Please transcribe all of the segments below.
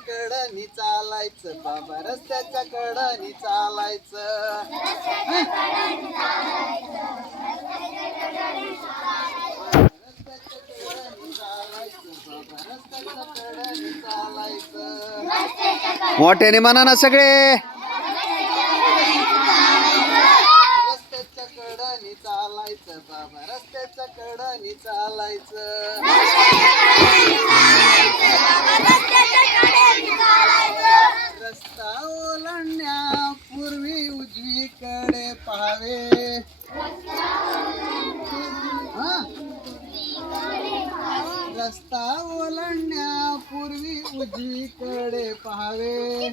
कडनी चालायचं बाबा रस्त्याच्या कडनी चालायचं. मोठ्याने म्हणा ना सगळे रस्त्याच्या कडनी चालायचं बाबा रस्त्याच्या कडनी चालायचं हा? रस्ता ओलांडण्यापूर्वी उजवीकडे पाहावे.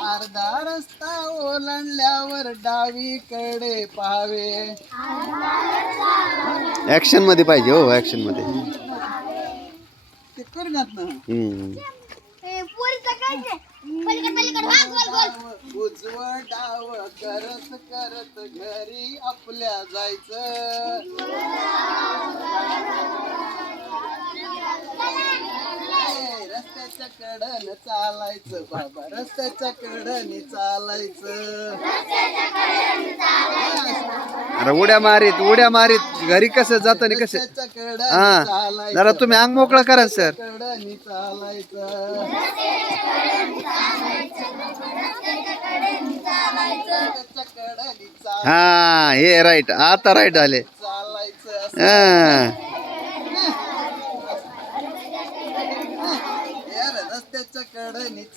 अर्धा रस्ता ओलांडल्यावर डावीकडे पाहावे. ऍक्शनमध्ये पाहिजे हो ऍक्शनमध्ये. ते करण्यात ना. उजवं डाव करत करत घरी आपल्या जायचं. रस्त्याच्या कडन चालायचं बाबा रस्त्याच्या कडनी चालायचं. अरे उड्या मारीत उड्या मारीत. घरी कसं जातं आणि कसं? हा. जरा तुम्ही अंग मोकळं करा सर. हा हे राईट आता राईट आले. हा. रस्त्याच्या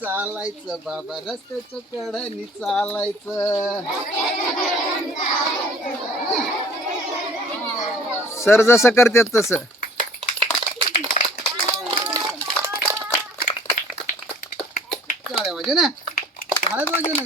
चालायचं बाबा. रस्त्याच्या कडनी चालायचं. सर जसं करतात तसं. चालेल वाजू ना. झाडच वाजू ना